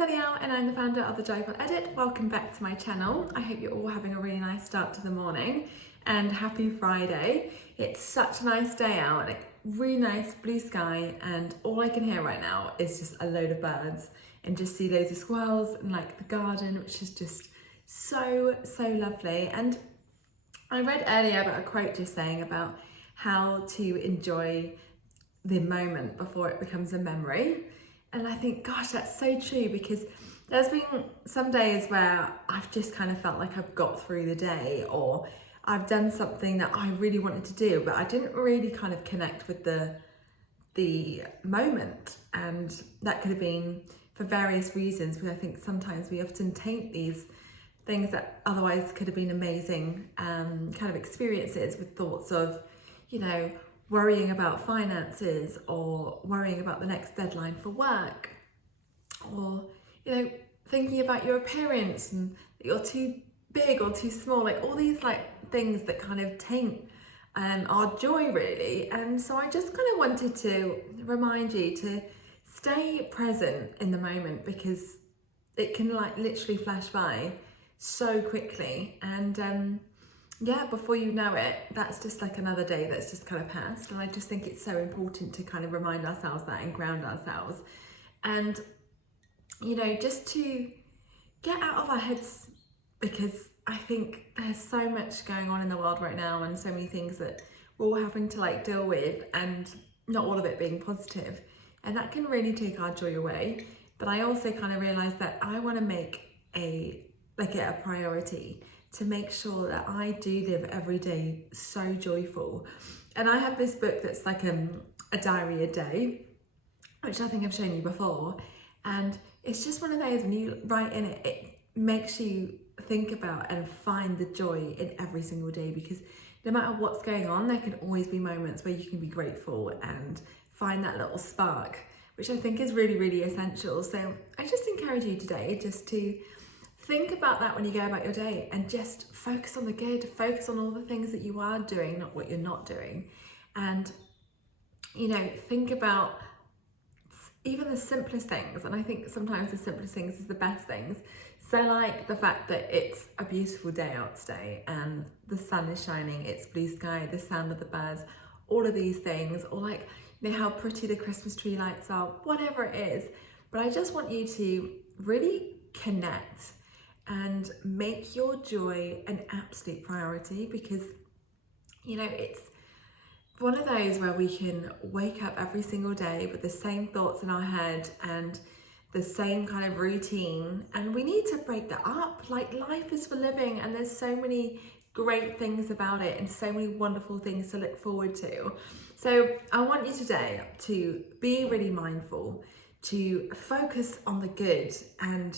Danielle and I'm the founder of The Joyful Edit. Welcome back to my channel. I hope you're all having a really nice start to the morning and happy Friday. It's such a nice day out, like really nice blue sky, and all I can hear right now is just a load of birds and just see loads of squirrels and like the garden, which is just so lovely. And I read earlier about a quote just saying about how to enjoy the moment before it becomes a memory. And I think, gosh, that's so true, because there's been some days where I've just kind of felt like I've got through the day, or I've done something that I really wanted to do, but I didn't really kind of connect with the moment. And that could have been for various reasons, because I think sometimes we often taint these things that otherwise could have been amazing kind of experiences with thoughts of, worrying about finances, or worrying about the next deadline for work, or thinking about your appearance and that you're too big or too small, like all these things that kind of taint our joy really. And so I just kind of wanted to remind you to stay present in the moment, because it can literally flash by so quickly, and before you know it, that's just like another day that's just kind of passed. And I just think it's so important to kind of remind ourselves that and ground ourselves, and just to get out of our heads, because I think there's so much going on in the world right now, and so many things that we're all having to deal with, and not all of it being positive, and that can really take our joy away. But I also kind of realized that I want to make it a priority to make sure that I do live every day so joyful. And I have this book that's like a diary a day, which I think I've shown you before. And it's just one of those, when you write in it, it makes you think about and find the joy in every single day, because no matter what's going on, there can always be moments where you can be grateful and find that little spark, which I think is really essential. So I just encourage you today just to think about that when you go about your day, and just focus on the good, focus on all the things that you are doing, not what you're not doing. And, think about even the simplest things. And I think sometimes the simplest things is the best things. So like the fact that it's a beautiful day out today and the sun is shining, it's blue sky, the sound of the birds, all of these things, or how pretty the Christmas tree lights are, whatever it is. But I just want you to really connect and make your joy an absolute priority, because it's one of those where we can wake up every single day with the same thoughts in our head and the same kind of routine, and we need to break that up. Life is for living, and there's so many great things about it and so many wonderful things to look forward to. So I want you today to be really mindful, to focus on the good, and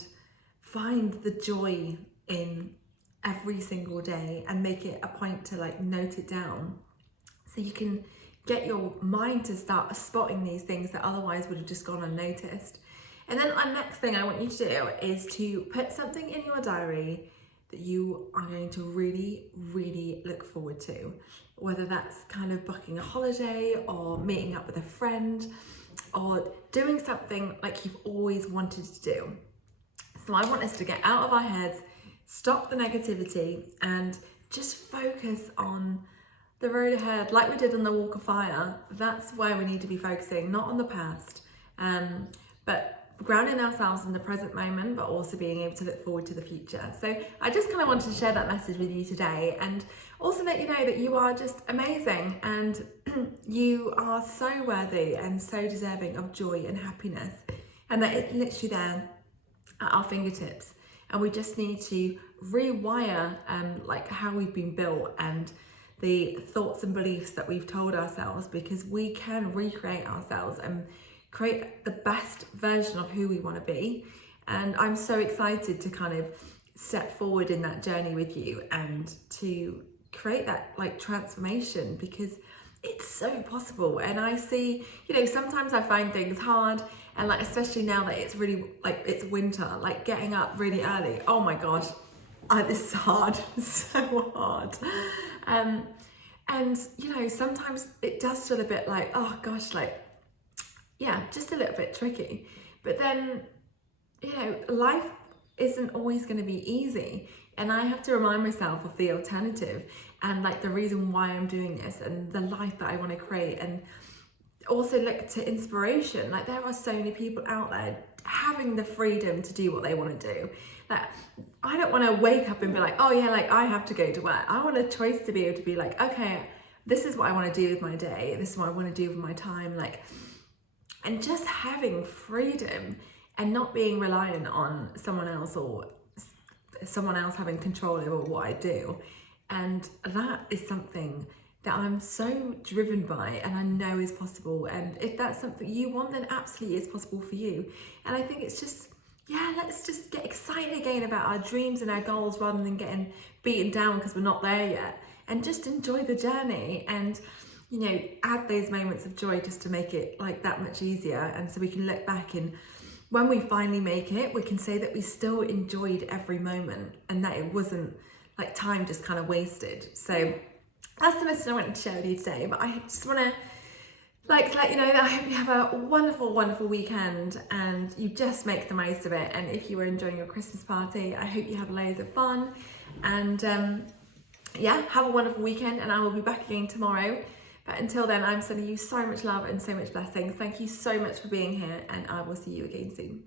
find the joy in every single day, and make it a point to note it down, so you can get your mind to start spotting these things that otherwise would have just gone unnoticed. And then the next thing I want you to do is to put something in your diary that you are going to really look forward to, whether that's kind of booking a holiday, or meeting up with a friend, or doing something you've always wanted to do. So I want us to get out of our heads, stop the negativity, and just focus on the road ahead, like we did on the Walk of Fire. That's where we need to be focusing, not on the past, but grounding ourselves in the present moment, but also being able to look forward to the future. So I just kind of wanted to share that message with you today, and also let you know that you are just amazing, and you are so worthy and so deserving of joy and happiness, and that it's literally there at our fingertips. And we just need to rewire how we've been built, and the thoughts and beliefs that we've told ourselves, because we can recreate ourselves and create the best version of who we want to be. And I'm so excited to kind of step forward in that journey with you, and to create that transformation, because it's so possible. And I see, sometimes I find things hard, and especially now that it's really it's winter, getting up really early, oh my gosh, this is hard, so hard. And sometimes it does feel a bit oh gosh, just a little bit tricky. But then know, life isn't always going to be easy. And I have to remind myself of the alternative and like the reason why I'm doing this and the life that I want to create, and also look to inspiration. Like there are so many people out there having the freedom to do what they want to do. Like I don't want to wake up and be like, oh yeah, like I have to go to work. I want a choice to be able to be like, okay, this is what I want to do with my day. This is what I want to do with my time. Like, and just having freedom and not being reliant on someone else or someone else having control over what I do. And that is something that I'm so driven by and I know is possible. And if that's something you want, then absolutely it's possible for you. And I think it's just, yeah, let's just get excited again about our dreams and our goals rather than getting beaten down because we're not there yet. And just enjoy the journey and, you know, add those moments of joy just to make it like that much easier. And so we can look back and when we finally make it, we can say that we still enjoyed every moment and that it wasn't like time just kind of wasted. So that's the message I wanted to share with you today. But I just want to like let you know that I hope you have a wonderful, wonderful weekend and you just make the most of it. And if you were enjoying your Christmas party, I hope you have loads of fun. And yeah, have a wonderful weekend and I will be back again tomorrow. But until then, I'm sending you so much love and so much blessings. Thank you so much for being here and I will see you again soon.